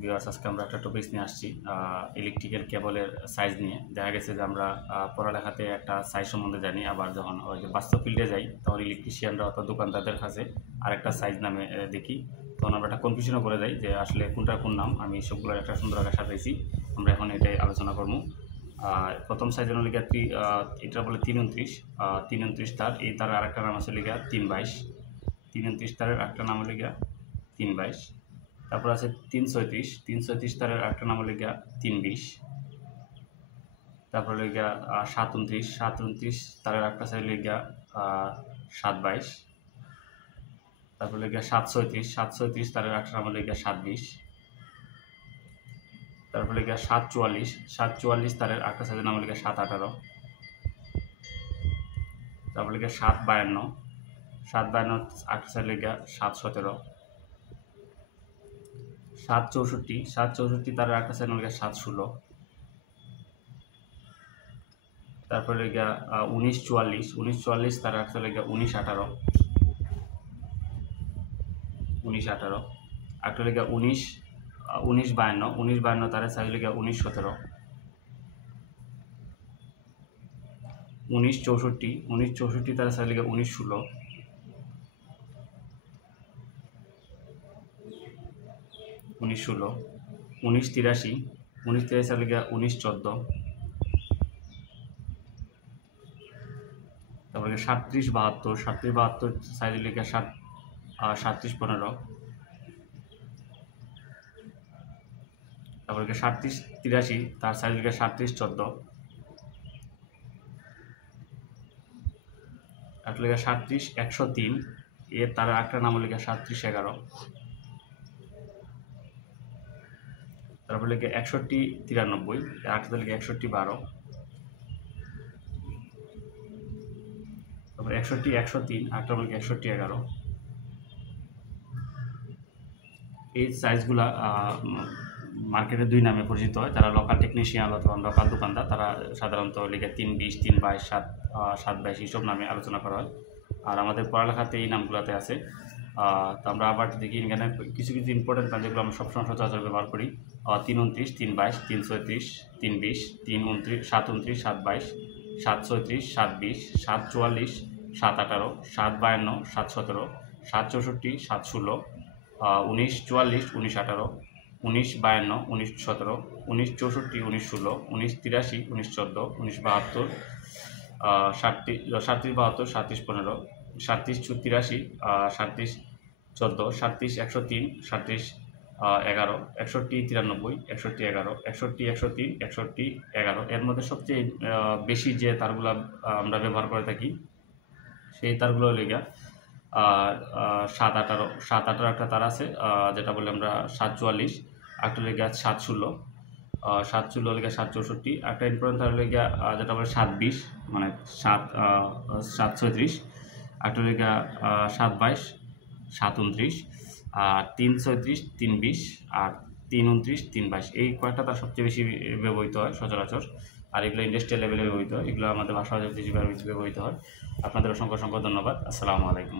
Viewers, আজকে আমরা একটা টপিকস নিয়ে আসছি ইলেকট্রিক্যাল কেবলের সাইজ নিয়ে। দেখা গেছে যে আমরা পড়ালেখাতে একটা সাইজ সম্বন্ধে জানি, আবার যখন ওই যে বাস্তব ফিল্ডে যাই তখন ইলেকট্রিশিয়ানরা অথবা দোকানদারদের কাছে আরেকটা সাইজ নামে দেখি, তখন আমরা একটা কনফিউশনও করে যাই যে আসলে কোনটার কোন নাম। আমি সবগুলোর একটা সুন্দর আকার সাজাইছি, আমরা এখন এটাই আলোচনা করবো। প্রথম সাইজের লিগা এটা বলে 329 329 তার। এই তার আরেকটা নাম আছে লিগা 322। 329 তারের একটা নাম লিগা 322। তারপর আছে 336 তারের একটা নাম হলো গিয়া 320। তারপর হলো গিয়া 729 তারের একটা সাইজ হলো গিয়া 722। তারপর হলো গিয়া 736 তারের একটা নাম হলো গিয়া 720। তারপর হলো গিয়া 744 তারের একটা সাইজের নাম হলো গিয়া 718। তারপর হলো গিয়া 752 একটা সাইজ হলো গিয়া 717। 764 তার একটা সাইজ হলো গিয়া 716। তারপরে গিয়া 1944 তার একটা হলো গিয়া 1918। একটা হলো গিয়া 1952 তার সাইজ হলো গিয়া 1917। 1964 তার সাইজ হলো গিয়া 1916। 1983 সাইজ হলো গিয়া 1914। তারপরে 3772 সাইজ হলো গিয়া 3715। তারপরে 3783 তার সাইজ হলো গিয়া 3714। একটা লেগে 37103 এর তার একটা নাম হলো গিয়া 3711। তারপরে লেগে 6193 একটা লেগে 6112। তারপরে 6103 একটা হলো 6111। এই সাইজগুলা মার্কেটে দুই নামে পরিচিত হয়। তারা লোকাল টেকনিশিয়ান অথবা লোকাল দোকানদার, তারা সাধারণত লিখে 320, 322, 722 এইসব নামে আলোচনা করা হয়। আর আমাদের পড়ালেখাতে এই নামগুলোতে আছে। তো আমরা আবার দেখি এখানে কিছু ইম্পর্টেন্ট নাম যেগুলো আমরা সবসময় সচরাচর ব্যবহার করি। 329, 322, 336, 320, 329, 729, 722, 736, 720, 744, 718, 752, 717, 764, 716, 1944, 1918, 1952, 1917, 1964, 1916, 1983, 1914, 1972, 3772, 3715, 3783, 3714, 37103, 3711, 6193, 6111, 6103, 6111। এর মধ্যে সবচেয়ে বেশি যে তারগুলো আমরা ব্যবহার করে থাকি সেই তারগুলো হলো গিয়া 718 একটা তার আছে, যেটা বলে আমরা 744। একটা হলো গিয়া 716 হলো গিয়া 764। একটা ইম্পর্টেন্ট তার হলো গিয়া যেটা বলে 720, মানে 736। একটা হলো গিয়া 722, 729, আর 336, 320, আর 329, 322। এই কয়েকটা তার সবচেয়ে বেশি ব্যবহৃত হয় সচরাচর। আর এগুলো ইন্ডাস্ট্রিয়াল লেভেলে ব্যবহৃত হয়, এগুলো আমাদের ভাষা ব্যবহৃত হয়। আপনাদের অসংখ্য ধন্যবাদ। আসসালামু আলাইকুম।